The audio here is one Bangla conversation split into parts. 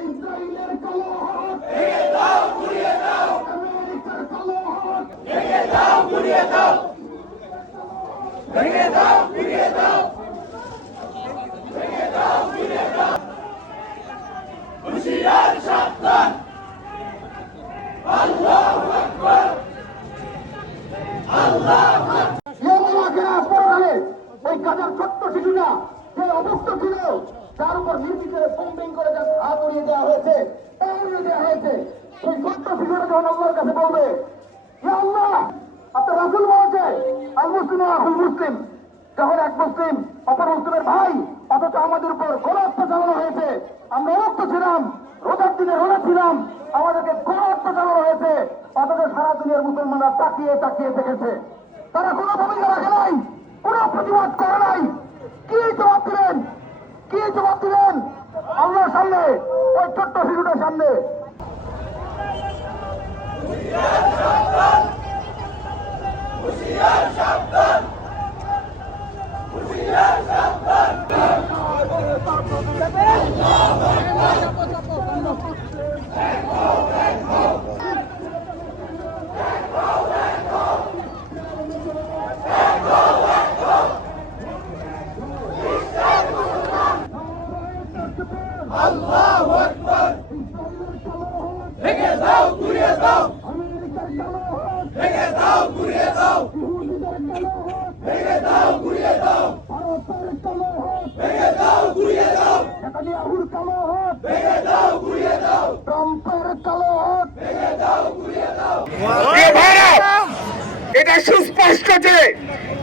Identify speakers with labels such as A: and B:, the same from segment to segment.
A: ইসরায়েলের কালো হাত আমেরিকার কালো হাত ইয়ামাকে পরকালে ওই গাজার ছোট্ট শিশুটা যে অবস্থা ছিল তার উপর নির্বিচারে বোম্বিং করে যার হাত উড়িয়ে দেওয়া হয়েছে। উড়িয়ে দেওয়া হয়েছে। ওই ছোট্ট শিশুটা যখন আল্লাহর কাছে বলবে আল্লাহ আপনার রাসুল বলেছে আল মুসলিম আহুল মুসলিম। যখন এক মুসলিম, অপর মুসলিমের ভাই, অথচ আমাদের উপর গোলাপ্ত চালানো হয়েছে। আমরা রক্ত ছিলাম, রোজার দিনে রোজা ছিলাম, আমাদেরকে গোলাপ্ত চালানো হয়েছে। অথচ সারা দুনিয়ার মুসলমানরা তাকিয়ে তাকিয়ে দেখেছে তারা কোনো ভূমিকা রাখে নাই কোনো প্রতিবাদ করে নাই কি জবাব দিলেন কি জবাব দিলেন আল্লাহর সামনে ওই ছোট্ট শিশুটার সামনে।
B: ভেঙে দাও, ঘুরিয়ে দাও। ভেঙে দাও, ঘুরিয়ে দাও। ভেঙে দাও, ঘুরিয়ে দাও। ভেঙে দাও, ঘুরিয়ে দাও। ভেঙে দাও, ঘুরিয়ে দাও।
A: ট্রাম্পের কালো
B: ভেঙে দাও, ঘুরিয়ে দাও।
C: এটা সুস্পষ্ট যে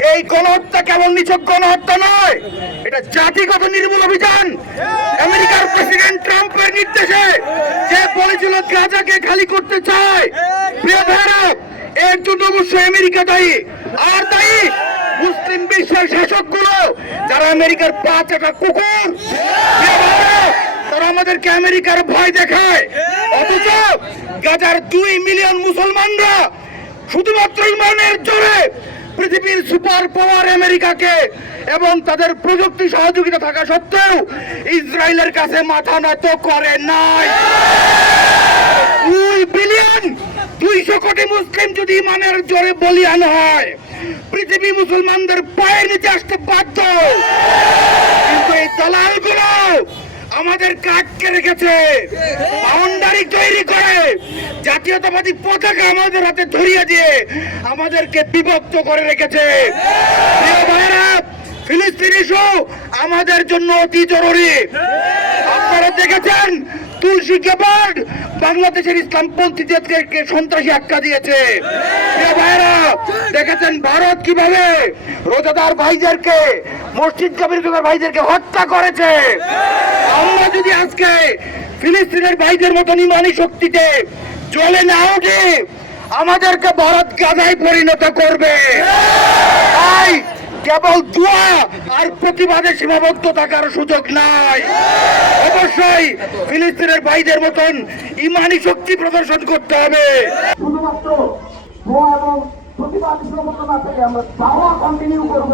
C: এই গণহত্যা কেবল নিছক গণহত্যা নয়, এটা জাতিগত নির্মূল অভিযান। আমেরিকার প্রেসিডেন্ট ট্রাম্পের নির্দেশে যে বলেছিল গাজাকে খালি করতে চায়, প্রিয় ভাইরা এর জন্য অবশ্যই আমেরিকা দায়ী। আর দায়ী মুসলিম বিশ্বের শাসকগুলো, যারা আমেরিকার পাঁচ একটা কুকুর। তারা আমাদেরকে আমেরিকার ভয় দেখায়। অথচ গাজার দুই মিলিয়ন মুসলমানরা শুধুমাত্র ইমানের জোরে পৃথিবীর সুপার পাওয়ার আমেরিকাকে এবং তাদের প্রযুক্তি সহযোগিতা থাকা সত্ত্বেও ইসরায়েলের কাছে মাথা নত করে নাই। দুই বিলিয়ন দুইশো কোটি মুসলিম যদি ইমানের জোরে বলিয়ান হয়, পৃথিবী মুসলমানদের পায়ের নিচে আসতে বাধ্য। কিন্তু এই দালালগুলো আমাদের আটকে রেখেছে। বাউন্ডারি তৈরি করে, জাতীয়তাবাদী পতাকা আমাদের হাতে ধরিয়ে দিয়ে আমাদেরকে বিভক্ত করে রেখেছে। প্রিয় ভাইয়েরা, ফিলিস্তিন ইস্যু আমাদের জন্য অতি জরুরি। আপনারা দেখেছেন, তুলসী গেবার্ড বাংলাদেশের ইসলামপন্থীদেরকে সন্ত্রাসী আখ্যা দিয়েছে। ভাইয়েরা, দেখেছেন ভারত কীভাবে রোজাদার ভাইদেরকে মসজিদ কবির ভাইদেরকে হত্যা করেছে। আমরা যদি আজকে ফিলিস্তিনের ভাইদের মতন ইমানি শক্তিতে চলে না উঠে, আমাদেরকে ভারত গাদায় পরিণত করবে। তাই কেবল দোয়া আর প্রতিবাদে সীমাবদ্ধ থাকার সুযোগ নাই। অবশ্যই ফিলিস্তিনের ভাইদের মতন ইমানি শক্তি প্রদর্শন করতে হবে।
A: শুধুমাত্র দোয়া এবং প্রতিবাদ সীমাবদ্ধ না থেকে আমরা দাওয়া কন্টিনিউ করব।